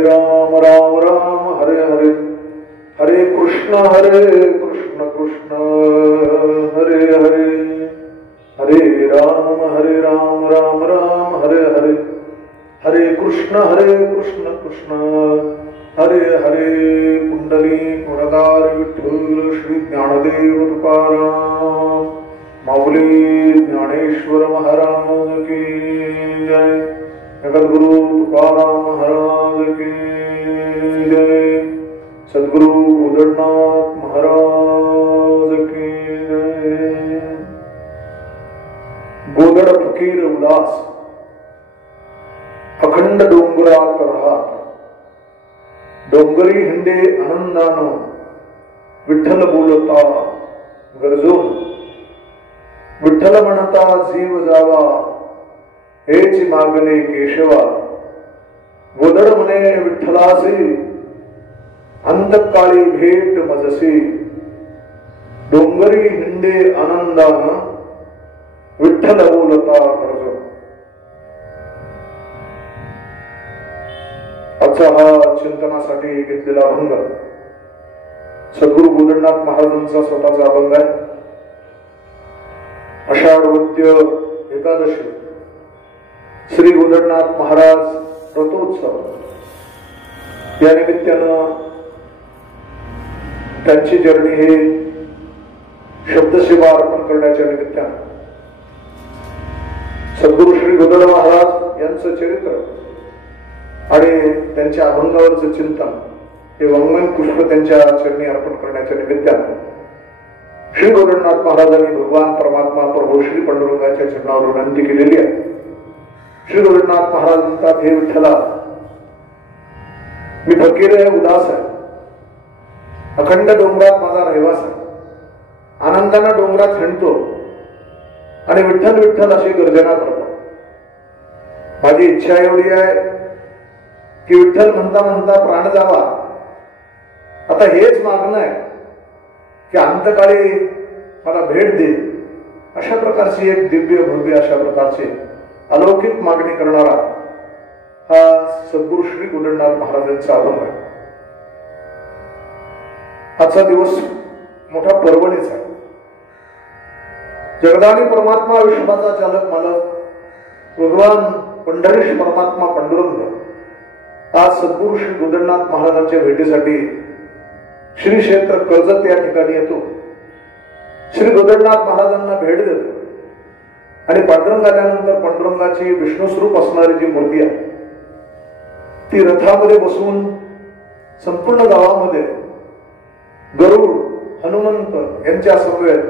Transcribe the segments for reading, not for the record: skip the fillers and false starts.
राम राम राम हरे हरे, हरे कृष्ण कृष्ण हरे हरे, हरे राम राम राम हरे हरे, हरे कृष्ण कृष्ण हरे हरे. पुंडलिक वरदार विठ्ठल श्री ज्ञानदेव तुकाराम माऊली ज्ञानेश्वर महाराज की जय. जगद्गुरु तुकाराम महाराज की जय. सद्गुरु उदयनाथ महाराज की जय. गोदड फकीर उदास अखंड डोंगरात राहत, डोंगरी हिंडे आनंदानं विठ्ठल बोलता गरजून, विठ्ठल म्हणता जीव जावा हेच मागणे केशवा. गोदड म्हणे विठ्ठलासी अंतकाळी भेट मजसी, डोंगरी हिंडे आनंदानं विठ्ठल बोलता गरजून. आजचा हा चिंतनासाठी घेतलेला अभंग सद्गुरु गोदडनाथ महाराजांचा स्वतःचा अभंग आहे. आषाढ वद्य एकादशी, श्री गोदडनाथ महाराज रथोत्सव या निमित्तानं त्यांची चरणी हे शब्दसेवा अर्पण करण्याच्या निमित्तानं सद्गुरु श्री गोदड महाराज यांचं चरित्र आणि त्यांच्या अभंगावरचं चिंतन हे वाङ्मय पुष्प त्यांच्या चरणी अर्पण करण्याच्या निमित्तानं श्री गोदडनाथ महाराजांनी भगवान परमात्मा प्रभू श्री पांडुरंगाच्या चरणावर विनंती केलेली आहे. श्री गोदडनाथ महाराज म्हणतात, हे विठ्ठला, मी फकीर आहे, उदास आहे, अखंड डोंगरात माझा रहिवास आहे, आनंदानं डोंगरात हिंडतो आणि विठ्ठल विठ्ठल अशी गर्जना करतो. माझी इच्छा एवढी आहे की विठ्ठल म्हणता म्हणता प्राण जावा. आता हेच मागणं आहे की अंतकाळी मला भेट दे. अशा प्रकारची एक दिव्य भव्य अशा प्रकारचे अलौकिक मागणी करणारा हा सद्गुरु श्री गोदडनाथ महाराजांचा अभंग आहे. आजचा दिवस मोठा पर्वणीचा आहे. जगदानी परमात्मा विश्वाचा चालक मालक भगवान पंढरीश परमात्मा पांडुरंग आज सद्गुरु श्री गोदडनाथ महाराजांच्या भेटीसाठी श्री क्षेत्र कर्जत या ठिकाणी येतो. श्री गोदडनाथ महाराजांना भेट देतो आणि पांडुरंग आल्यानंतर पांडुरंगाची विष्णू स्वरूप असणारी जी मूर्ती आहे ती रथामध्ये बसून संपूर्ण गावामध्ये गरुड हनुमंत यांच्या समवेत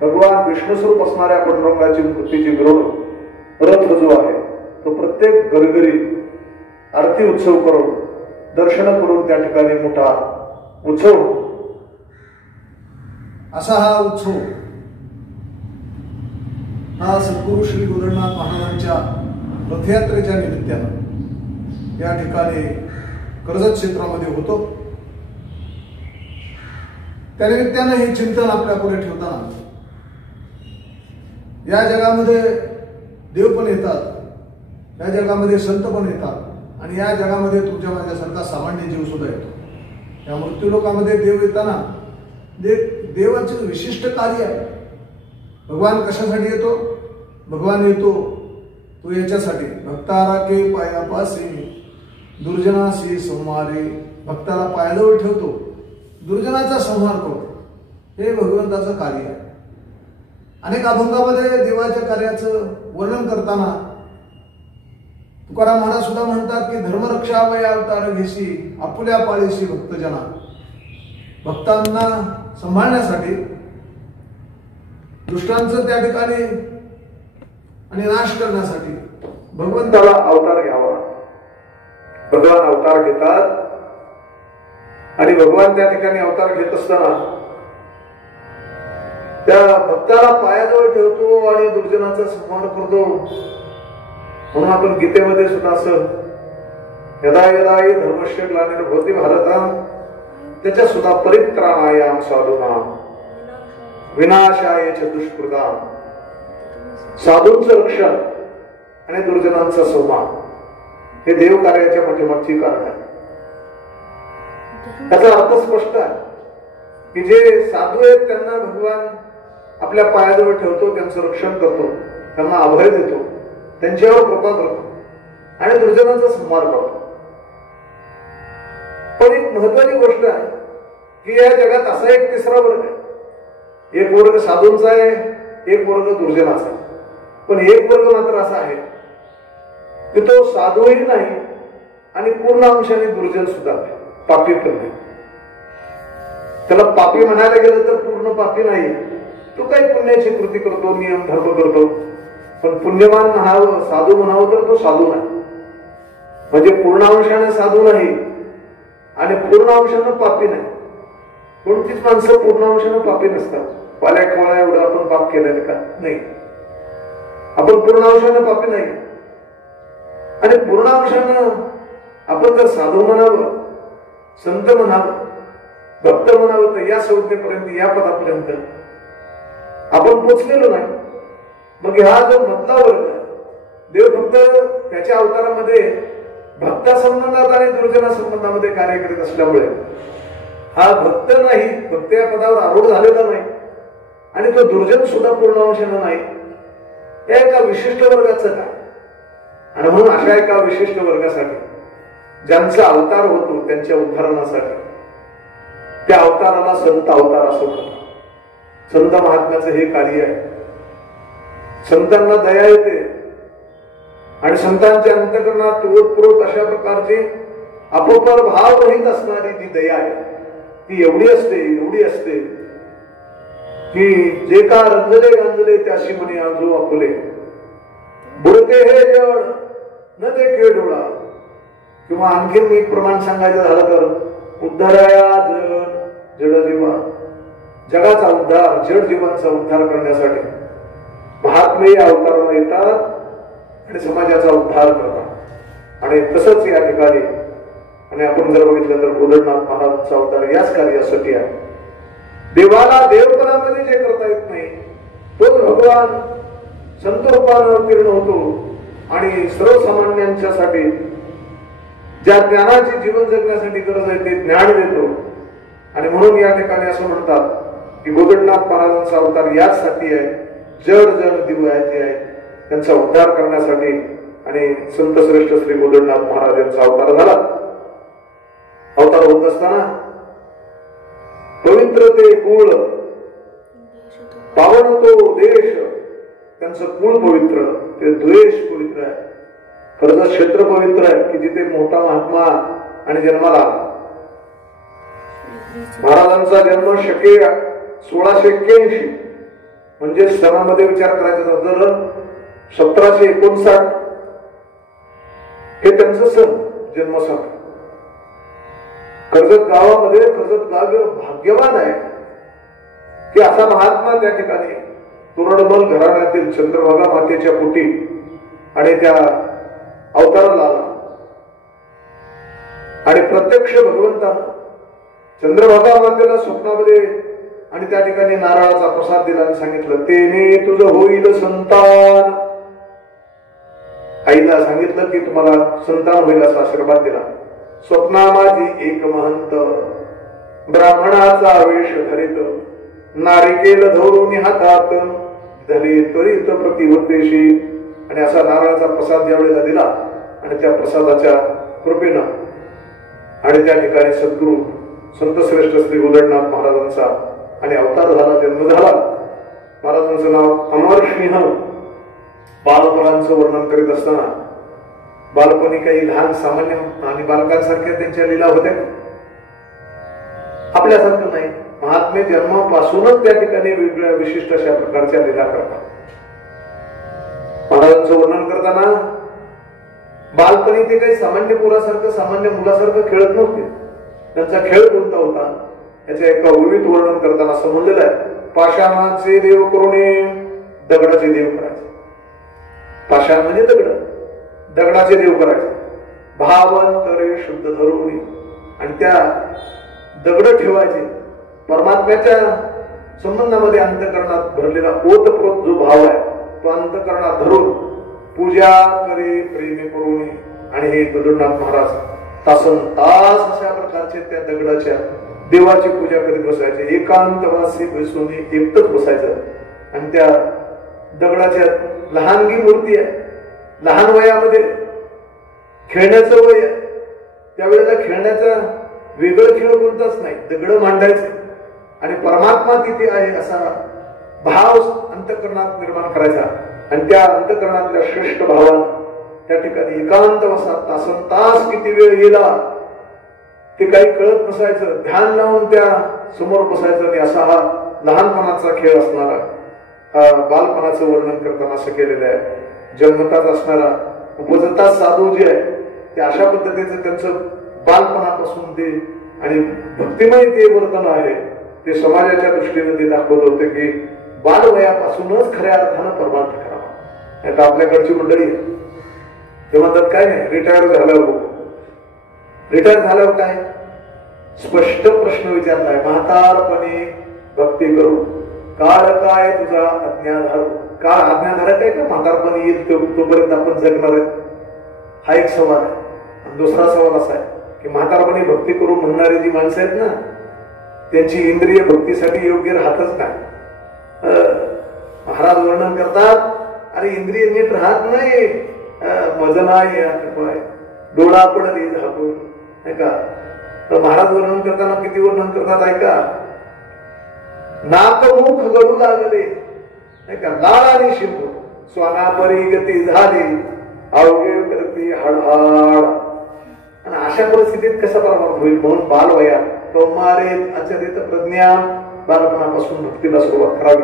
भगवान विष्णू स्वरूप असणाऱ्या पांडुरंगाची मूर्तीची गरुड रथ जो आहे तो प्रत्येक घरघरी आरती उत्सव करून दर्शन करून त्या ठिकाणी मोठा उत्सव असा हा उत्सव हा सद्गुरु श्री गोदडनाथ महाराजांच्या रथयात्रेच्या निमित्तानं या ठिकाणी कर्जत क्षेत्रामध्ये होतो. त्या निमित्तानं हे चिंतन आपल्या पुढे ठेवताना या जगामध्ये देव पण येतात, या जगामध्ये संत पण येतात आणि या जगामध्ये तुमच्या माझ्यासारखा सामान्य जीव सुद्धा येतो. या मृत्यू लोकांमध्ये देव येताना देवाचे विशिष्ट कार्य आहे. भगवान कशासाठी येतो? भगवान येतो तो याच्यासाठी भक्तारा के पायापासी दुर्जनासी संहारे. भक्ताला पायाजवळ ठेवतो, दुर्जनाचा संहार करतो. हे भगवंताचं कार्य आहे. अनेक अभंगामध्ये देवाच्या कार्याचं वर्णन करताना तुकाराम महाराज सुद्धा म्हणतात की धर्मरक्षा वय अवतार घेशी आपुल्या पाळीशी भक्तजना. भक्तांना सांभाळण्यासाठी दुष्टांचं त्या ठिकाणी आणि नाश करण्यासाठी भगवंताला अवतार घ्यावा. भगवान अवतार घेतात आणि भगवान त्या ठिकाणी अवतार घेत असताना त्या भक्ताला पायाजवळ ठेवतो आणि दुर्जनाचा संहार करतो. म्हणून आपण गीतेमध्ये सुद्धा असं यदा यदा हि धर्मस्य ग्लानिर्भवति भारताम त्याच्या सुद्धा परित्राणायाम साधूनाम विनाशाय च दुष्कृताम. साधूंचं रक्षण आणि दुर्जनांचा संहार हे देव कार्याच्या पाठीमागची कारण आहे. त्याचा अर्थ स्पष्ट आहे की जे साधू आहेत त्यांना भगवान आपल्या पायाजवळ ठेवतो, त्यांचं रक्षण करतो, त्यांना अभय देतो, त्यांच्यावर कृपा करतो आणि दुर्जनांचा संहार करतो. पण एक महत्वाची गोष्ट आहे की या जगात असा एक तिसरा वर्ग आहे. एक वर्ग साधूंचा आहे, एक वर्ग दुर्जनाचा आहे. पण एक वर्ग मात्र असा आहे की तो साधूही नाही आणि पूर्ण अंशाने दुर्जन सुद्धा नाही, पापी पण नाही. त्याला पापी म्हणायला गेलं तर पूर्ण पापी नाही. तो काही पुण्याची कृती करतो, नियम धर्म करतो, पण पुण्यवान म्हणावं, साधू म्हणावं तर तो साधू नाही. म्हणजे पूर्ण अंशाने साधू नाही आणि पूर्ण अंशानं पापी नाही. कोणतीच माणसं पूर्ण अंशानं पापी नसतात. पाल्या खोळा एवढं आपण पाप केलेलं का नाही. आपण पूर्ण अंशानं पापी नाही आणि पूर्ण अंशानं आपण जर साधू म्हणावं, संत म्हणावं, भक्त म्हणावं तर या संज्ञेपर्यंत, या पदापर्यंत आपण पोचलेलो नाही. मग हा जो मधला वर्ग देव फक्त त्याच्या अवतारामध्ये भक्ता संबंधात आणि दुर्जना संबंधामध्ये कार्य करीत असल्यामुळे हा भक्त नाही, भक्त या पदावर आरूढ झालेला नाही आणि तो दुर्जन सुद्धा पूर्ण अंशानं नाही. या एका विशिष्ट वर्गाचं काय. आणि म्हणून अशा एका विशिष्ट वर्गासाठी ज्यांचा अवतार होतो त्यांच्या उद्धारणासाठी त्या अवताराला संत अवतार असं म्हणतात. संत महात्म्याचं हे कार्य आहे. संतांना दया येते आणि संतांच्या अंतःकरणात ओतप्रोत अशा प्रकारचे अपोपर भाव रहित असणारी ती दया आहे. ती एवढी असते की जे का रंजले गांजले त्याशी म्हणे आजो आपुले, बुडते हे जड न देखे डोळा. किंवा आणखीन एक प्रमाण सांगायचं झालं तर उद्धाराया जड जीवा, जगाचा उद्धार, जड जीवांचा उद्धार करण्यासाठी महात्मे या अवताराला येतात आणि समाजाचा उद्धार करतात. आणि तसंच या ठिकाणी आणि आपण जर बघितलं तर गोदडनाथ महाराजांचा अवतार याच कार्यासाठी आहे. देवाला देवपणामध्ये जे करता येत नाही तोच भगवान संत रूपानं अवतीर्ण होतो आणि सर्वसामान्यांच्यासाठी ज्या ज्ञानाची जीवन जगण्यासाठी गरज आहे ते ज्ञान देतो. आणि म्हणून या ठिकाणी असं म्हणतात की गोदडनाथ महाराजांचा अवतार याचसाठी आहे, जड दिव आहे जे आहे त्यांचा उद्धार करण्यासाठी. आणि संत श्रेष्ठ श्री गोदडनाथ महाराज यांचा अवतार झाला. अवतार होत असताना पवित्र ते कुळ, पावन तो देश, त्यांचं कुळ पवित्र, ते द्वेष पवित्र आहे, कर्ज क्षेत्र पवित्र आहे की जिथे मोठा महात्मा आणि जन्माला आला. महाराजांचा जन्म शके 1681 म्हणजे सणामध्ये विचार करायचा तर 1759 हे त्यांचं सण जन्मसण. कर्जत गावामध्ये, कर्जत गाव भाग्यवान आहे की असा महात्मा त्या ठिकाणी तुरडमल घराण्यातील चंद्रभागा मातेच्या पोटी आणि त्या अवताराला आला. आणि प्रत्यक्ष भगवंतानं चंद्रभागा मातेला स्वप्नामध्ये आणि त्या ठिकाणी नारळाचा प्रसाद दिला आणि सांगितलं तेने तुझं होईल संतान. आईला सांगितलं की तुम्हाला संतान होईल असा आशीर्वाद दिला. स्वप्ना माझी एक महंत ब्राह्मणाचा वेश धरित, नारिकेल धरून हातात धले त्वरित प्रतिवर्तेशी. आणि असा नारळाचा प्रसाद ज्यावेळेला दिला आणि त्या प्रसादाच्या कृपेनं आणि त्या ठिकाणी सद्गुरू संत श्रेष्ठ श्री गोदडनाथ महाराजांचा आणि अवतार झाला, जन्म झाला. महाराजांचं नाव अमरसिंह. बालपणांचं वर्णन करीत असताना बालपणी काही लहान सामान्य आणि बालकांसारख्या त्यांच्या लीला होत्या, आपल्यासारखं नाही. महात्मे जन्मापासूनच त्या ठिकाणी वेगवेगळ्या विशिष्ट अशा प्रकारच्या लीला करतात. महाराजांचं वर्णन करताना बालपणी ते काही सामान्य मुलासारखं, सामान्य मुलासारखं खेळत नव्हते. त्यांचा खेळ कोणता होता याच्या एका ओवीत वर्णन करताना समजलेलं आहे. पाषाणाचे देव करुणे दगडाचे देव करायचे. पाषाण म्हणजे दगड, दगडाचे देव करायचे. भावांतरे शुद्ध धरून आणि त्या दगड ठेवायचे. परमात्म्याच्या संबंधामध्ये अंतःकरणात भरलेला ओतप्रोत जो भाव आहे तो अंतःकरणात धरून पूजा करे प्रेमे करून. आणि हे गोदडनाथ महाराज तासन तास अशा प्रकारचे त्या दगडाच्या देवाची पूजा करीत बसायचे. एकांतवासी बसून एकटच बसायचं आणि त्या दगडाच्या लहानगी मूर्ती आहे, लहान वयामध्ये खेळण्याचं वय आहे. त्यावेळेला खेळण्याचा वेगळं खेळ कोणताच नाही, दगड मांडायचे आणि परमात्मा तिथे आहे असा भाव अंतःकरणात निर्माण करायचा. आणि त्या अंतःकरणातल्या श्रेष्ठ भावानं त्या ठिकाणी एकांत बसा. तासन तास किती वेळ गेला ते काही कळत नसायचं. ध्यान लावून त्या समोर बसायचं. आणि असा हा लहानपणाचा खेळ असणारा, हा बालपणाचं वर्णन करताना असं केलेलं आहे. जन्मताच असणारा उपजता साधू जे आहे ते अशा पद्धतीचं त्यांचं बालपणापासून ते आणि भक्तिमय ते वर्तन आहे ते समाजाच्या दृष्टीने ते दाखवत होते की बालवयापासूनच खऱ्या अर्थानं परमार्थ करावा. आता आपल्याकडची मंडळी ते म्हणतात काय नाही, रिटायर झाल्यावर रिटायर झाल्यावर काय स्पष्ट प्रश्न विचारलाय, म्हातारपणे भक्ती करू काळ काय तुझा अज्ञाधार. काळ अज्ञाधारक आहे का म्हातारपणे येईल तोपर्यंत आपण जगणार आहे, हा एक सवाल आहे. आणि दुसरा सवाल असा आहे की म्हातारपणे भक्ती करू म्हणणारी जी माणसं आहेत ना त्यांची इंद्रिय भक्तीसाठी योग्य राहतच नाही. महाराज वर्णन करतात अरे इंद्रिय नीट राहत नाही, मजनाय डोळा पडली झाकून नाही का. तर महाराज वर्णन करताना किती वर्णन करतात ऐका. नाक मुख गळू लागले नाही का, लाळ आणि शिंपू स्वानापरी गती झाली अवघे करती हडहाड. आणि अशा परिस्थितीत कसा परमार्थ होईल. म्हणून बालवया कौमारेत आचरित प्रज्ञा, बालपणापासून भक्तीला सुरुवात करावी.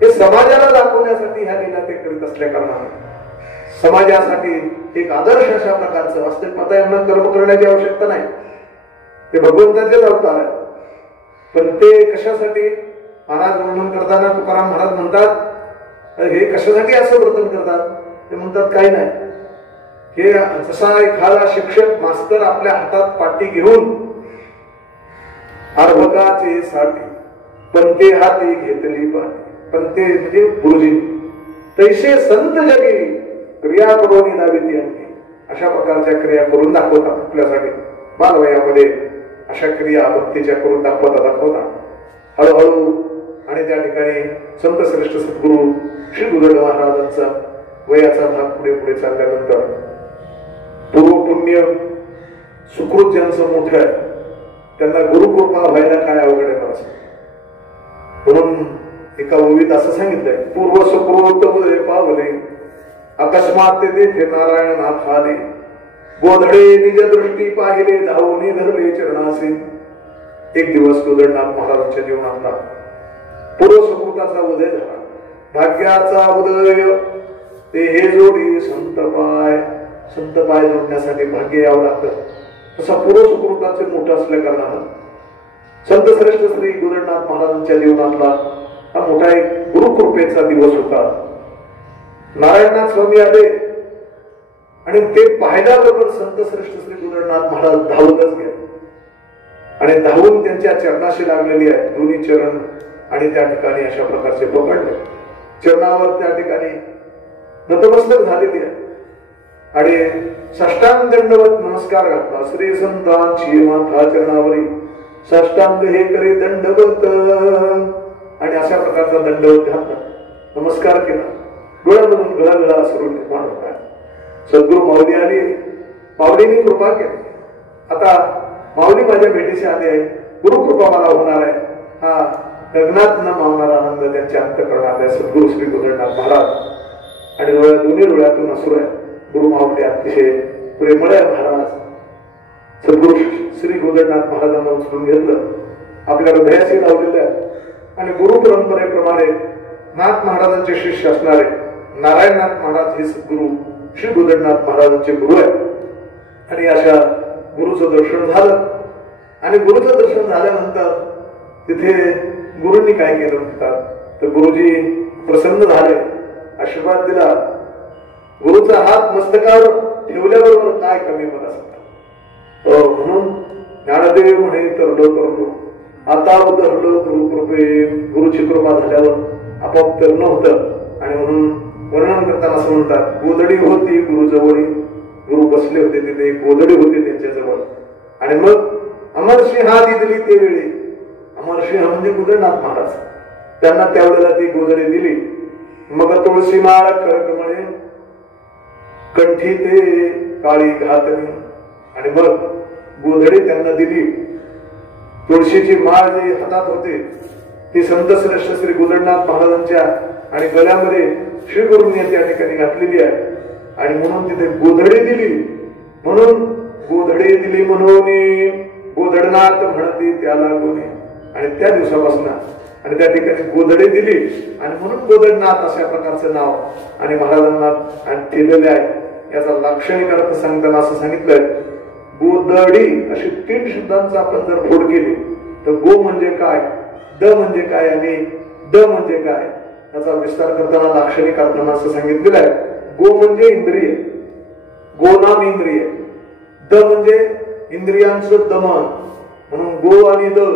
हे समाजाला दाखवण्यासाठी ह्या लीला ते करीत असल्या कारणाने समाजासाठी एक आदर्श अशा प्रकारचं वास्तविक आता यांना कर्म करण्याची आवश्यकता नाही, ते भगवंताचेच अवतार आहे. पण ते कशासाठी महाराज वर्णन करताना तुकाराम महाराज म्हणतात हे कशासाठी असं वर्तन करतात. ते म्हणतात काही नाही, हे जसा एखादा शिक्षक मास्तर आपल्या हातात पाटी घेऊन अर्भकाचे साठी पण ते हाती घेतली पाठी, पण ते म्हणजे गुरुजी तैसे संत जगी क्रिया करून दाविती आणखी अशा प्रकारच्या क्रिया करून दाखवतात आपल्यासाठी. बालवयामध्ये अशा क्रिया भक्तीच्या करून दाखवतात हळूहळू. आणि त्या ठिकाणी संत श्रेष्ठ सद्गुरू श्री गुरुदेव महाराजांचा वयाचा भाग पुढे पुढे चालल्यानंतर पूर्व पुण्य सुकृत ज्यांचं मोठं आहे त्यांना गुरुकृपा व्हायला काय अवघड आहे मला. म्हणून एका ओवीत असं सांगितलंय, पूर्व सुकृत पावले अकस्मात तेथे नारायणनाथ आले, गोधडे निज दृष्टी पाहिले धावून धरले चरणासी. एक दिवस गोधडनाथ महाराजांच्या जीवनातला पूर्व सुकृताचा उदय झाला, भाग्याचा उदय. ते हे जोडी संत पाय जोडण्यासाठी भाग्य यावं लागतं. तसा पूर्व सुकृताचे मोठं असल्या कारणानं संत श्रेष्ठ श्री गोधडनाथ महाराजांच्या जीवनातला हा मोठा एक गुरुकृपेचा दिवस होता. नारायणनाथ स्वामी आले आणि ते पाहिल्याबरोबर संत श्रेष्ठ श्री गोधडनाथ महाराज धावतच गेले आणि धावून त्यांच्या चरणाशी लागलेली आहे. दोन्ही चरण आणि त्या ठिकाणी अशा प्रकारचे पकडले, चरणावर त्या ठिकाणी नतमस्तक झालेली आहे आणि साष्टांग दंडवत नमस्कार घातला. श्री संतांची माथा चरणावरी साष्टांग हे करी दंडवत. आणि अशा प्रकारचा दंडवत घातला, नमस्कार केला. डोळ्यामधून गळा सुरू निर्माण होता. सद्गुरू माऊली आली, माऊलीने कृपा केली. आता माऊली माझ्या भेटीशी आली आहे, गुरुकृपा मला होणार आहे. हा गगनात न मावणारा आनंद त्यांच्या अंतःकरणात आहे. सद्गुरू श्री गोधडनाथ महाराज आणि दोन्ही डोळ्यातून असुर आहे. गुरु माऊली अतिशय प्रेमळ आहे महाराज. सद्गुरू श्री गोधडनाथ महाराजांना उचलून घेतलं, आपल्या हृदयाशी लावलेलं आहे. आणि गुरु परंपरेप्रमाणे नाथ महाराजांचे शिष्य असणारे नारायणनाथ महाराज हे सद्गुरू श्री गोधडनाथ महाराजांचे गुरु आहे. आणि अशा गुरुचं दर्शन झालं. आणि गुरुचं दर्शन झाल्यानंतर तिथे गुरुंनी काय केलं म्हणतात तर गुरुजी प्रसन्न झाले, आशीर्वाद दिला. गुरुचा हात मस्तकावर ठेवल्याबरोबर काय कमी मला सांगतात. म्हणून ज्ञानदेव म्हणे तरलो करलो आता उतरलो गुरुकृपे. गुरुची कृपा झाल्यावर आपोआप तरण होतं. आणि म्हणून वर्णन करताना असं म्हणतात, गोधडी होती गुरुजवळी. गुरु बसले होते तिथे, गोधडी होती त्यांच्या जवळ. आणि मग अमरसिंहा दिली ते वेळी, अमरसिंह म्हणजे गोदडनाथ महाराज, त्यांना त्यावेळेला ती गोधडी दिली. मग तुळशी माळ करकमळे कंठी ते काळी घातली, आणि मग गोधडी त्यांना दिली. तुळशीची माळ जी हातात होते ती संत श्रेष्ठ श्री गोदडनाथ महाराजांच्या आणि गळ्यामध्ये श्री गुरूंनी त्या ठिकाणी घातलेली आहे. आणि म्हणून तिथे गोधडी दिली, म्हणून गोधडी दिली म्हणून गोदडनाथ म्हणते त्याला गुणे. आणि त्या दिवसापासून आणि त्या ठिकाणी गोधडी दिली आणि म्हणून गोदडनाथ अशा प्रकारचं नाव आणि महाराजांना ठेवलेले आहे. याचा लाक्षणिक अर्थ सांगताना असं सांगितलंय, गोदडी अशी 3 शब्दांचा आपण जर फोड केली तर गो म्हणजे काय, द म्हणजे काय आणि द म्हणजे काय, याचा विस्तार करताना लाक्षणिक अर्थानं असं सांगितलेलं आहे. गो म्हणजे इंद्रिय, गो नाम इंद्रिय, द म्हणजे इंद्रियांचं दमन, म्हणून गो आणि द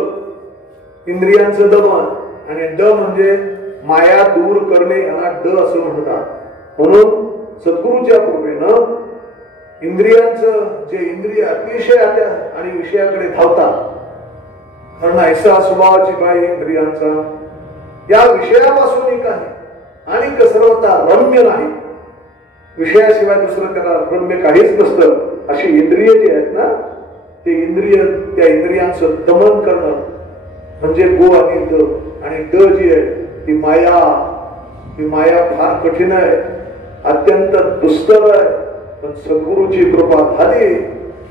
इंद्रियांचं दमन, आणि ड म्हणजे माया दूर करणे याला ड असं म्हणतात. म्हणून सद्गुरूच्या कृपेनं इंद्रियांचं जे इंद्रिय अतिशय आणि विषयाकडे धावतात, कारण ऐसा स्वभावाची काय इंद्रियांचा, या विषयापासून काही आणि सर्वता रम्य नाही, विषयाशिवाय दुसरं त्याला रम्य काहीच नसतं. अशी इंद्रिय जी आहेत ना, ते इंद्रिय त्या इंद्रियांचं दमन करणं म्हणजे गो आणि द. आणि ड जी आहे ती माया, ती माया फार कठीण आहे, अत्यंत दुस्तर आहे. पण सद्गुरूची कृपा झाली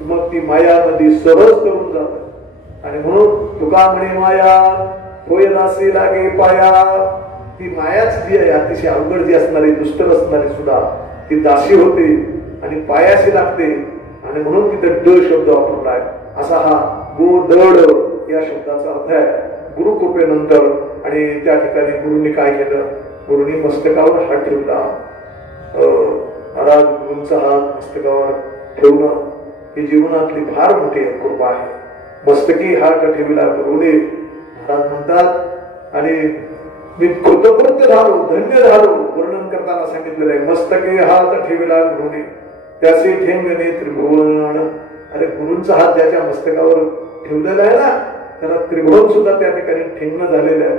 मग ती माया नदी सहज करून जात. आणि म्हणून तुका म्हणे माया होय नासी लागे पाया, ती मायाच जी आहे अतिशय अवघड जी असणारी, दुस्तर असणारी सुद्धा ती दासी होते आणि पायाशी लागते. आणि म्हणून तिथे ड शब्द वापरलाय. असा हा गोदड या शब्दाचा अर्थ आहे गुरुकृपेनंतर. आणि त्या ठिकाणी गुरुंनी काय केलं, गुरुंनी मस्तकावर हात ठेवला. महाराज गुरूंचा हात मस्तकावर ठेवणं ही जीवनातली फार मोठी कृपा आहे. मस्तकी हात ठेवला गुरुने, महाराज म्हणतात. आणि मी कृतकृत्य झालो, धन्य झालो, वर्णन करताना सांगितलेलं आहे. मस्तकी हात ठेवला गुरुने त्याचे ठेंगणे त्रिभुवन. अरे गुरूंचा हात ज्याच्या मस्तकावर ठेवलेला आहे ना, त्याला त्रिभुवन सुद्धा त्या ठिकाणी ठेंगणं झालेलं आहे.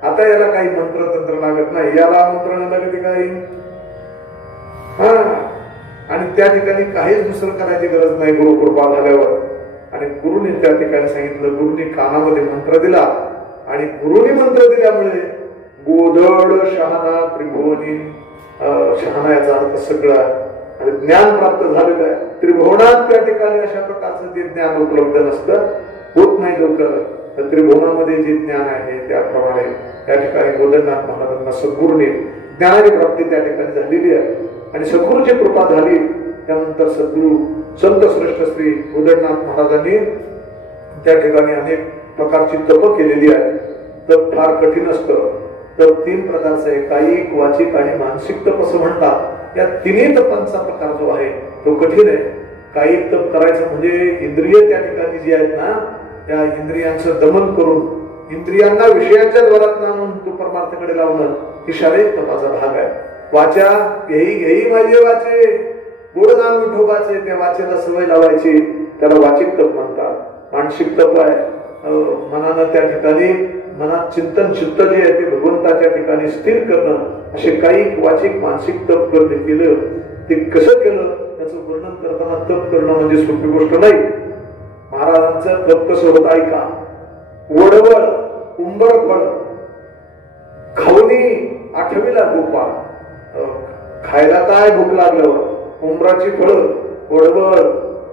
आता याला काही मंत्र तंत्र लागत नाही, याला मंत्र न लागते काही. आणि त्या ठिकाणी काहीच दुसरं करायची गरज नाही गुरुकृपा झाल्यावर. आणि गुरुने त्या ठिकाणी सांगितलं, गुरुने कानामध्ये मंत्र दिला आणि गुरुने मंत्र दिल्यामुळे गोदड शहाणा त्रिभुवनी, शहाणा याचा अर्थ सगळा, आणि ज्ञान प्राप्त झालेलं आहे. त्रिभुवनात त्या ठिकाणी अशा प्रकारचं जे ज्ञान उपलब्ध नसतं, होत नाही लवकर. तर त्रिभुवनामध्ये जे ज्ञान आहे त्याप्रमाणे त्या ठिकाणी गोदडनाथ महाराजांना सद्गुरूने ज्ञानाची प्राप्ती त्या ठिकाणी झालेली आहे. आणि सद्गुरूची कृपा झाली. त्यानंतर सद्गुरू संत श्रेष्ठ श्री गोदडनाथ महाराजांनी त्या ठिकाणी अनेक प्रकारची तप केलेली आहे. तप फार कठीण असतं. तप 3 प्रकारचं आहे, कायिक, वाचिक आणि मानसिक तप असं म्हणतात. या तिन्ही तपांचा प्रकार जो आहे तो कठीण आहे. कायिक तप करायचं म्हणजे इंद्रिय त्या ठिकाणी जी आहेत ना, त्या इंद्रियांचं दमन करून इंद्रियांना विषयाच्या द्वारात आणून तो परमार्थाकडे लावणं ही शारीरिक तपाचा भाग आहे. वाचा घेई माझे वाचे, गोड नाम विठोबाचे, त्या वाचेला सवय लावायची, त्याला वाचिक तप म्हणतात. मानसिक तप आहे, मनानं त्या ठिकाणी मनात चिंतन चित्त जे आहे ते भगवंताच्या ठिकाणी स्थिर करणं. असे काही वाचिक मानसिक तप करणे केलं. ते कसं केलं त्याचं वर्णन करताना तप करणं म्हणजे सोपी गोष्ट नाही. महाराजांचं तप कसं होत ऐका. वडवळ उंबर फळ खाऊनी आठवीला गोपाळ, खायला काय भूक लागल्यावर उंबराची फळं वडवळ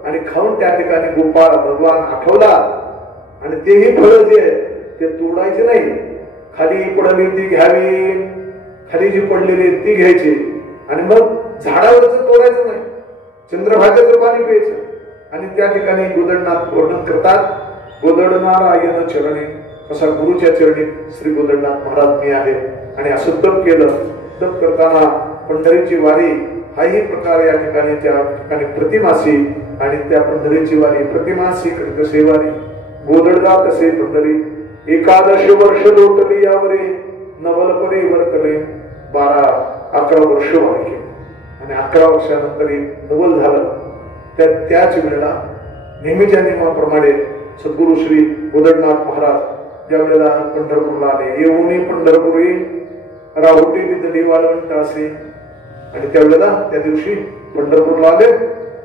आणि खाऊन त्या ठिकाणी गोपाळ भगवान आठवला. आणि तेही फळं जे आहे ते तोडायचे नाही, खाली पडली ती घ्यावी, खाली जी पडलेली ती घ्यायची आणि मग झाडावरच तोडायचं नाही, चंद्रभागेचं पाणी प्यायचं. आणि त्या ठिकाणी गोदडनाथ वर्णन करतात, गोदडनारायण चरणी, असा गुरुच्या चरणी श्री गोदडनाथ महाराज मी आहे. आणि असं तप केलं. तप करताना पंढरीची वारी हाही प्रकार या ठिकाणी त्या ठिकाणी प्रतिमासी, आणि त्या पंढरीची वारी प्रतिमासी कसे वारी गोदडदा तसे पंढरी. 11 वर्ष लोटली यावरे नवलपरे वर्तले, 12-11 वर्ष वारी केली. आणि 11 वर्षानंतर नवल झालं. त्याच वेळेला नेहमीच्या नियमाप्रमाणे सद्गुरू श्री गोदडनाथ महाराज ज्या वेळेला पंढरपूरला आले, येऊनही पंढरपुरी राहुटी तिथली वाळवंट असे, आणि त्यावेळेला त्या दिवशी पंढरपूरला आले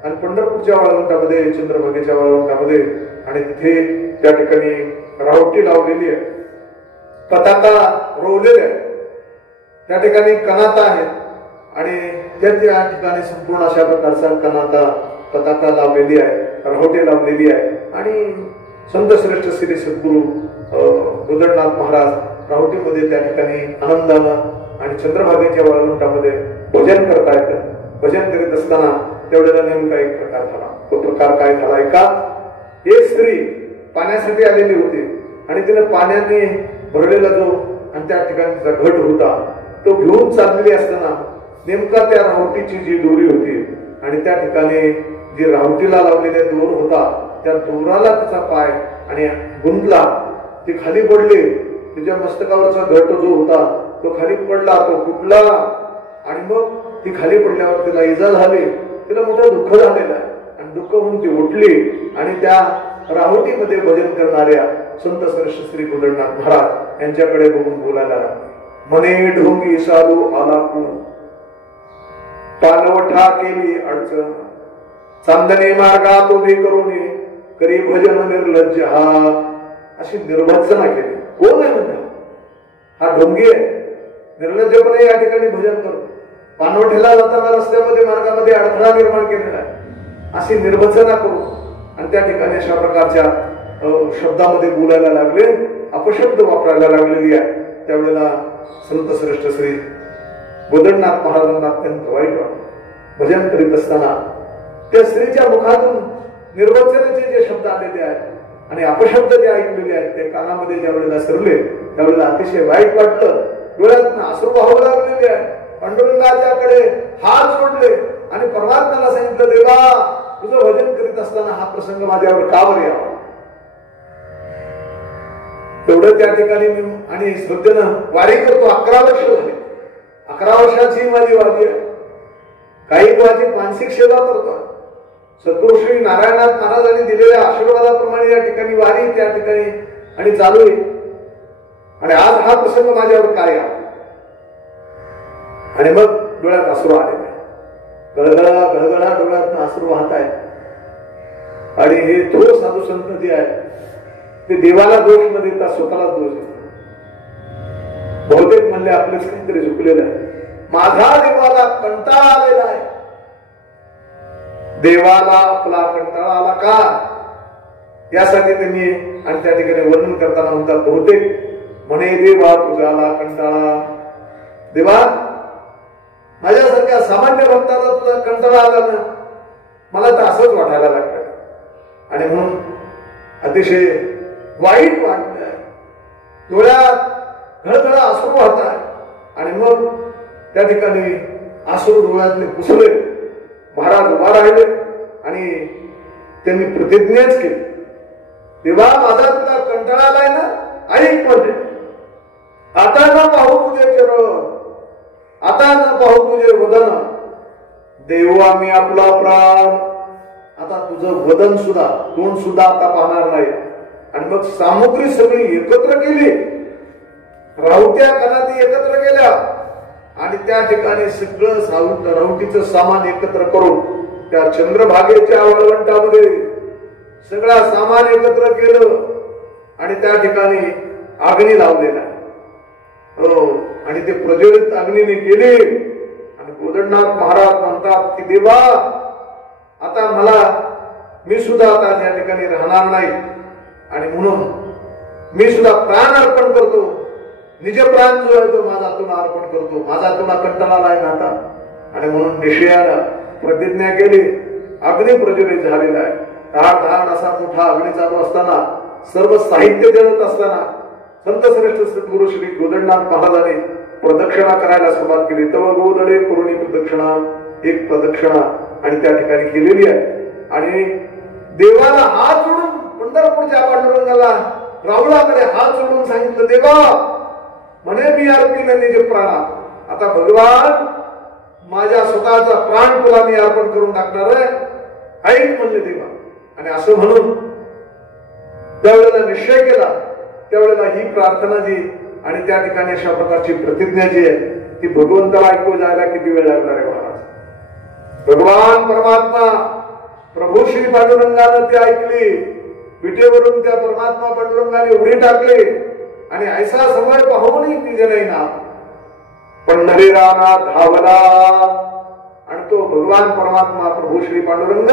आणि पंढरपूरच्या वाळवंटामध्ये, चंद्रभागेच्या वाळवंटामध्ये, आणि तिथे त्या ठिकाणी राहुटी लावलेली आहे, पताका रोवलेल्या आहे, त्या ठिकाणी कनाता आहेत आणि त्या ठिकाणी संपूर्ण अशा प्रकारचा कनाता पताका लावलेली आहे, राहुटी लावलेली आहे. आणि संत श्रेष्ठ श्री सद्गुरू गोदडनाथ महाराज राहुटीमध्ये त्या ठिकाणी आनंदानं आणि चंद्रभागेच्या वाळवंटामध्ये भजन करतायत. भजन करीत असताना तेवढ्याला नेमका एक प्रकार झाला. तो प्रकार काय झाला? एका एक स्त्री पाण्यासाठी आलेली होती आणि तिने पाण्याने भरलेला जो आणि त्या ठिकाणचा घट होता तो घेऊन चाललेली असताना नेमका त्या राहुटीची जी दोरी होती आणि त्या ठिकाणी जी राहुटीला लावलेला दोर होता त्या दोराला तिचा पाय आणि गुंतला, ती खाली पडली. तिच्या मस्तकावरचा घट जो होता तो खाली पडला, तो फुटला आणि मग ती खाली पडल्यावर तिला इजा झाली. तिला मोठं दुःख झालेलं आहे आणि दुःख होऊन ती उठली आणि त्या राहुटीमध्ये भजन करणाऱ्या संत श्रेष्ठ श्री गोदडनाथ महाराज यांच्याकडे बघून बोलायला लागले. मने ढोंगी साधू आला कोण, पानवठा केली अडचण, चांदणे मार्गात उभी करून करी भजन निर्लज्ज हा, अशी निर्भत्सना केली. कोण आहे म्हणजे? हा ढोंगी आहे, निर्लज्जपणे या ठिकाणी भजन करतो, पानवठ्याला जाताना रस्त्यामध्ये मार्गामध्ये अडथळा निर्माण केलेला आहे, अशी निर्भत्सना करू आणि त्या ठिकाणी अशा प्रकारच्या शब्दामध्ये बोलायला लागले, अपशब्द वापरायला लागलेली आहे. त्यावेळेला संत श्रेष्ठ श्री गोदडनाथ महाराजांना अत्यंत वाईट वाटलं. भजन करीत असताना त्या स्त्रीच्या मुखातून निर्वचनाचे जे शब्द आलेले आहेत आणि अपशब्द जे ऐकलेले आहेत ते कानामध्ये ज्या वेळेला सरले त्यावेळेला अतिशय वाईट वाटलं. डोळ्यातून अश्रू वाहू लागलेले आहे. पांडुरंगाच्याकडे हात जोडले आणि परमात्म्याला सांगितलं, देवा तुझं भजन करीत असताना हा प्रसंग माझ्यावर का बरं यावा? तेवढं त्या ठिकाणी मी आणि श्रद्धेनं वारी करतो. 11 वर्ष झाले. 11 वर्षाची माझी वारी आहे. काही माझी मानसिक सेवा करतो. सद्गुरू श्री नारायणनाथ महाराजांनी दिलेल्या आशीर्वादाप्रमाणे या ठिकाणी वारी त्या ठिकाणी आणि चालू आहे. आणि आज हा प्रसंग माझ्यावर काय आहे? आणि मग डोळ्यात अश्रू आलेले, गळगळा गळगळा डोळ्यात अश्रू वाहत आहेत. आणि हे थोर साधू संत जे आहे ते देवाला दोष न देता स्वतःला दोष देतात. बहुतेक म्हणले आपलेच काहीतरी चुकलेलं आहे. माझा देवाला कंटाळा आलेला आहे. देवाला आपला कंटाळा आला का यासाठी त्यांनी आणि त्या ठिकाणी वर्णन करताना म्हणतात, बहुतेक म्हणे देवा तुझ्याला कंटाळा. देवा माझ्यासारख्या सामान्य भक्ताला तुझा कंटाळा आला ना, मला तर असंच वाटायला लागलं. आणि म्हणून अतिशय वाईट वाटलं. डोळ्यात घळघळा अश्रू वाहत आहे. आणि मग त्या ठिकाणी अश्रू डोळ्यातले पुसले. महाराज उभा राहिले आणि त्यांनी प्रतिज्ञाच केली, तेव्हा माझा तुला कंटाळा आलाय ना, ऐक म्हणजे आता न पाहू तुझे चरण, आता न पाहू तुझे वदन, देऊ आम्ही आपला प्राण. आता तुझं वदन सुद्धा तोंड सुद्धा आता पाहणार नाही. आणि मग सामुग्री सगळी एकत्र केली, राहुट्या कनाती एकत्र केल्या आणि त्या ठिकाणी सगळं राहुटीचं सामान एकत्र करून त्या चंद्रभागेच्या वाळवंटामध्ये सगळा सामान एकत्र केलं आणि त्या ठिकाणी अग्नी लावलेला. हो, आणि ते प्रज्वलित अग्नीने केली. आणि गोदडनाथ महाराज म्हणतात की देवा आता मी सुद्धा आता त्या ठिकाणी राहणार नाही आणि म्हणून मी सुद्धा प्राण अर्पण करतो. निज प्राण जो आहे तो माझा तुला अर्पण करतो. माझा तुला कंटाळा आलाय ना आता. आणि म्हणून निश्चयानं प्रतिज्ञा केली. अग्नी प्रज्वलित झालेला आहे. धाड धाड असा मोठा अग्नी चालू असताना, सर्व साहित्य जळत असताना संत श्रेष्ठ सद्गुरू श्री गोदडनाथ महाराजांनी प्रदक्षिणा करायला सुरुवात केली. तव गोदडे करुणी प्रदक्षिणा, एक प्रदक्षिणा आणि त्या ठिकाणी केलेली आहे. आणि देवाला हात जोडून पंढरपूरच्या पांडुरंगाला रावळाकडे हात जोडून सांगितलं, देवा म्हणे मी अर्पिन निज प्राण. आता भगवान माझ्या स्वतःचा प्राण तुला मी अर्पण करून टाकणार आहे. ऐक म्हणले देवा. आणि असं म्हणून त्यावेळेला निश्चय केला, त्यावेळेला ही प्रार्थना जी आणि त्या ठिकाणी अशा प्रकारची प्रतिज्ञा जी आहे ती भगवंताला ऐकू जायला किती वेळ लागणार आहे महाराज. भगवान परमात्मा प्रभू श्री पांडुरंगानं ती ऐकली, विटेवरून त्या परमात्मा पांडुरंगाने उडी टाकली आणि ऐसा समय पाहूनही तिचे नाही ना पंढरीराना धावला. आणि तो भगवान परमात्मा प्रभू श्री पांडुरंग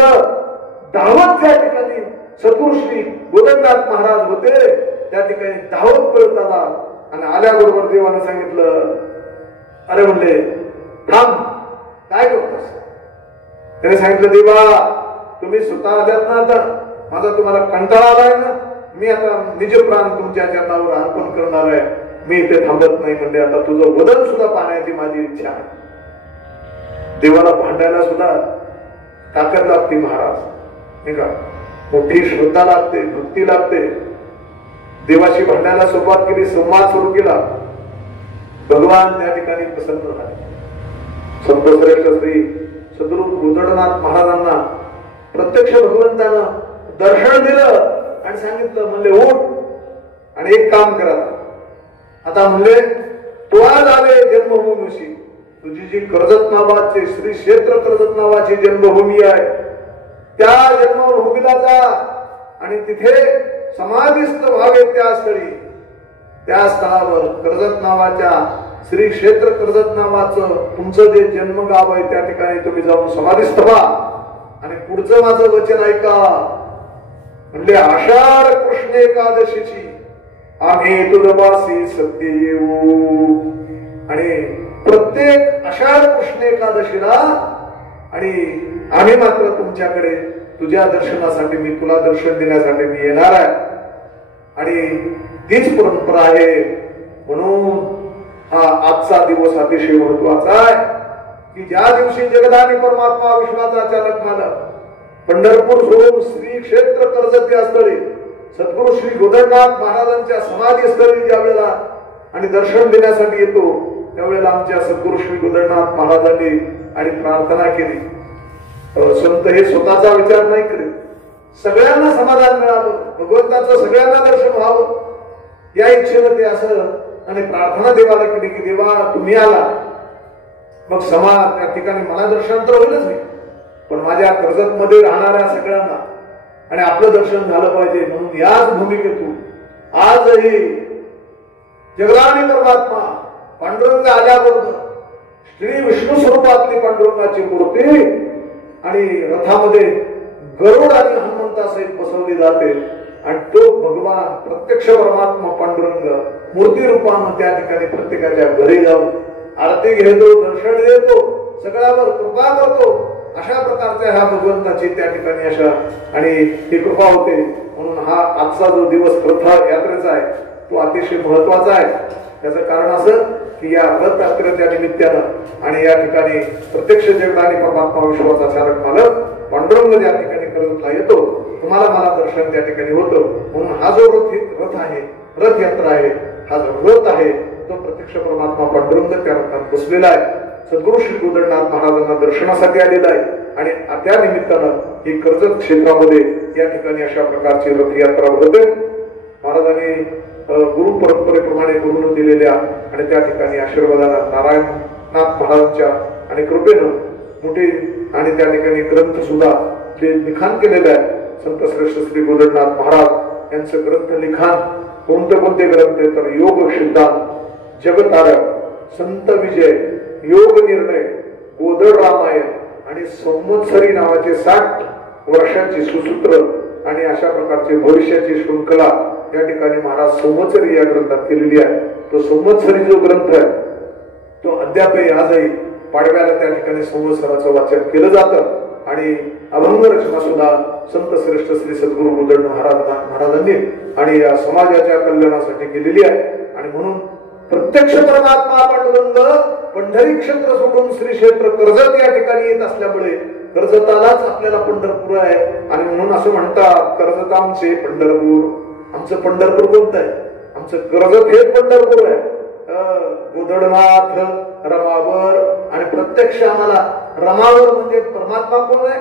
धावत त्या ठिकाणी सद्गुरू श्री गोदंडनाथ महाराज होते त्या ठिकाणी धावत पळत आला आणि आल्याबरोबर देवानं सांगितलं, अरे म्हणले थांब, काय करतोस? त्याने सांगितलं, देवा तुम्ही स्वतः आल्यात ना, आता माझा तुम्हाला कंटाळा आलाय ना, मी आता निज प्राण तुमच्या चरणावर अर्पण करणार आहे, मी इथे थांबत नाही. म्हणजे आता तुझं वदन सुद्धा पाहण्याची माझी इच्छा आहे. देवाला भांडायला सुद्धा ताकद लागते महाराज, नाही का? मोठी श्रद्धा लागते, भक्ती लागते. देवाशी भांडायला सुरुवात केली, संवाद सुरू केला, भगवान त्या ठिकाणी प्रसन्न झाले. संत श्रेष्ठ श्री सद्गुरू गोदंडनाथ महाराजांना प्रत्यक्ष भगवंतानं दर्शन दिलं आणि सांगितलं, म्हणले उठ आणि एक काम करा, आता म्हणले तू आज आले जन्मभूमीशी, तुझी जी कर्जत नावाचे श्री क्षेत्र कर्जत नावाची जन्मभूमी आहे त्या जन्मभूमीला जा आणि तिथे समाधिस्थ व्हावे. त्या स्थळी, त्या स्थळावर कर्जत नावाच्या श्री क्षेत्र कर्जत नावाचं तुमचं जे जन्मगाव आहे त्या ठिकाणी तुम्ही जाऊन समाधिस्थ व्हा आणि पुढचं माझं वचन ऐका. म्हणजे आषाढ कृष्ण एकादशीची आम्ही तुझपासी सत्य येऊ. आणि प्रत्येक आषाढ कृष्ण एकादशीला आणि आम्ही मात्र तुमच्याकडे तुझ्या दर्शनासाठी, मी तुला दर्शन देण्यासाठी मी येणार आहे. आणि तीच परंपरा आहे. म्हणून हा आजचा दिवस अतिशय महत्वाचा आहे की ज्या दिवशी जगदानी परमात्मा विश्वाचा चालक मालक पंढरपूर सोडून श्री क्षेत्र कर्जत या स्थळी सद्गुरू श्री गोदंडनाथ महाराजांच्या समाधी स्थळी ज्या वेळेला आणि दर्शन देण्यासाठी येतो त्यावेळेला आमच्या सद्गुरू श्री गोदंडनाथ महाराजांनी आणि प्रार्थना केली. संत हे स्वतःचा विचार नाही करीत, सगळ्यांना समाधान मिळावं, भगवंताचं सगळ्यांना दर्शन व्हावं या इच्छेनं ते असं आणि प्रार्थना देवाला केली की देवा तुम्ही आला, मग समाज त्या ठिकाणी मला दर्शन तर होईलच नाही, पण माझ्या कर्जत मध्ये राहणाऱ्या सगळ्यांना आणि आपलं दर्शन झालं पाहिजे. म्हणून याच भूमिकेतून आजही जगदानी परमात्मा पांडुरंग आल्याबरोबर श्री विष्णू स्वरूपातली पांडुरंगाची मूर्ती आणि रथामध्ये गरुड आणि हनुमंतासहित बसवली जाते आणि तो भगवान प्रत्यक्ष परमात्मा पांडुरंग मूर्ती रूपानं त्या ठिकाणी प्रत्येकाच्या घरी जाऊन आरती घेतो, दर्शन देतो, सगळ्यावर कृपा करतो. अशा प्रकारच्या ह्या भगवंताची त्या ठिकाणी अशा आणि ही कृपा होते. म्हणून हा आजचा जो दिवस रथ यात्रेचा आहे तो अतिशय महत्वाचा आहे. त्याचं कारण असं की या रथ यात्रेच्या निमित्तानं आणि या ठिकाणी प्रत्यक्ष जगदानी परमात्मा विश्वाचा चालक मालक पांडुरंग ज्या ठिकाणी कर्जतला येतो, तुम्हाला मला दर्शन त्या ठिकाणी होतं. म्हणून हा जो रथ आहे, रथ यात्रा आहे, हा जो रथ आहे तो प्रत्यक्ष परमात्मा पांडुरंग त्या रथात बसलेला आहे. सद्गुरू श्री गोदंडनाथ महाराजांना दर्शनासाठी आलेला आहे आणि त्या निमित्तानं ही कर्जत क्षेत्रामध्ये या ठिकाणी अशा प्रकारची रथयात्रा होते. महाराजांनी गुरु परंपरेप्रमाणे गुरुनं दिलेल्या आणि त्या ठिकाणी आशीर्वादाला नारायणनाथ महाराजांच्या आणि कृपेनं मोठे आणि त्या ठिकाणी ग्रंथ सुद्धा जे लिखाण केलेलं आहे संत श्रेष्ठ श्री गोदंडनाथ महाराज यांचं ग्रंथ लिखाण कोणते ग्रंथ आहे तर योग सिद्धांत, जगतारक, संत विजय, योग निर्णय, गोदड रामायण आणि संवत्सरी नावाचे 60 वर्षांची सुसूत्र आणि अशा प्रकारचे भविष्याची शृंखला या ठिकाणी महाराज संवत्सरी या ग्रंथात केलेली आहे. तो संवत्सरी जो ग्रंथ आहे तो अद्यापही आजही पाडव्याला त्या ठिकाणी संवत्सराचं वाचन केलं जातं आणि अभंग रचना सुद्धा संत श्रेष्ठ श्री सद्गुरू गोदंडनाथ महाराजांनी आणि या समाजाच्या कल्याणासाठी केलेली आहे. आणि म्हणून प्रत्यक्ष परमात्मा पांडुरंग पंढरी क्षेत्र सोडून श्री क्षेत्र कर्जत या ठिकाणी येत असल्यामुळे कर्जतालाच आपल्याला पंढरपूर आहे. आणि म्हणून असं म्हणतात कर्जत आमचे पंढरपूर. आमचं पंढरपूर कोणतं आहे? आमचं कर्जत हे पंढरपूर आहे. गोदंडनाथ रमावर आणि प्रत्यक्ष आम्हाला रमावर म्हणजे परमात्मा कोण आहे?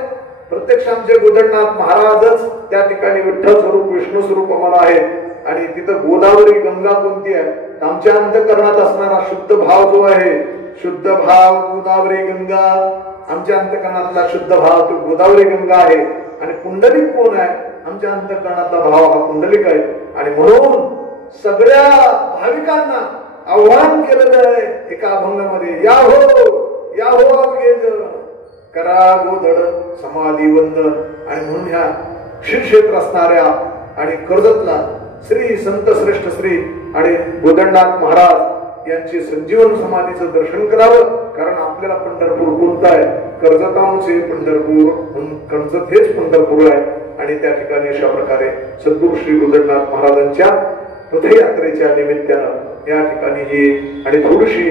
प्रत्यक्ष आमचे गोदंडनाथ महाराजच ठिकाणी विठ्ठल स्वरूप विष्णू स्वरूप आम्हाला आहे आणि तिथं गोदावरी गंगा कोणती आहे? आमच्या अंतःकरणात असणारा शुद्ध भाव जो आहे, शुद्ध भाव गोदावरी गंगा, आमच्या अंतःकरणातला शुद्ध भाव तो गोदावरी गंगा आहे. आणि पुंडलिक कोण आहे? आमच्या अंतःकरणातला भाव हा पुंडलिक आहे. आणि म्हणून सगळ्या भाविकांना आव्हान केलेलं आहे एका अभंगामध्ये, या हो अवघे जण, करा गोधड समाधी वंदन. आणि म्हणून ह्या श्री क्षेत्र असणाऱ्या आणि कर्जतला श्री संत श्रेष्ठ श्री आणि गोदंडनाथ महाराज यांची संजीवन समाधीचं दर्शन करावं. कारण आपल्याला पंढरपूर कोणतं आहे? कर्जतांचे पंढरपूर, कर्जत हेच पंढरपूर आहे. आणि त्या ठिकाणी अशा प्रकारे सद्गुरू श्री गोदंडनाथ महाराजांच्या पथयात्रेच्या निमित्तानं या ठिकाणी ही आणि थोडीशी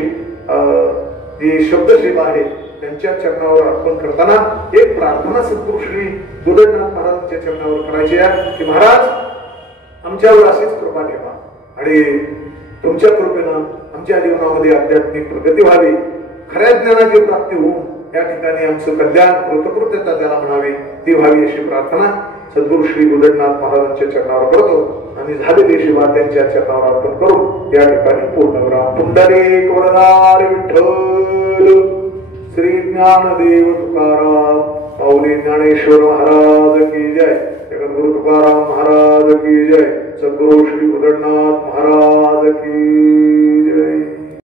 जी शब्दसेवा आहे त्यांच्या चरणावर अर्पण करताना एक प्रार्थना सद्गुरू श्री गोदंडनाथ महाराजांच्या चरणावर करायची आहे की महाराज आमच्यावर अशीच कृपा ठेवा आणि तुमच्या कृपेनं आमच्या जीवनामध्ये आध्यात्मिक प्रगती व्हावी, खऱ्या ज्ञानाची प्राप्ती होऊन या ठिकाणी आमचं कल्याण कृतकृत्यता त्याला म्हणावी ती व्हावी अशी प्रार्थना सद्गुरू श्री गोदंडनाथ महाराजांच्या चरणावर करतो. आणि झालेली सेवा त्यांच्या चरणावर अर्पण करून या ठिकाणी पूर्णविराम. पुंडलिक वरदार विठ्ठल श्री ज्ञानदेव तुकाराम माऊली ज्ञानेश्वर महाराज की जय. जगद्गुरु तुकाराम महाराज की जय. सद्गुरु श्री गोदंडनाथ महाराज की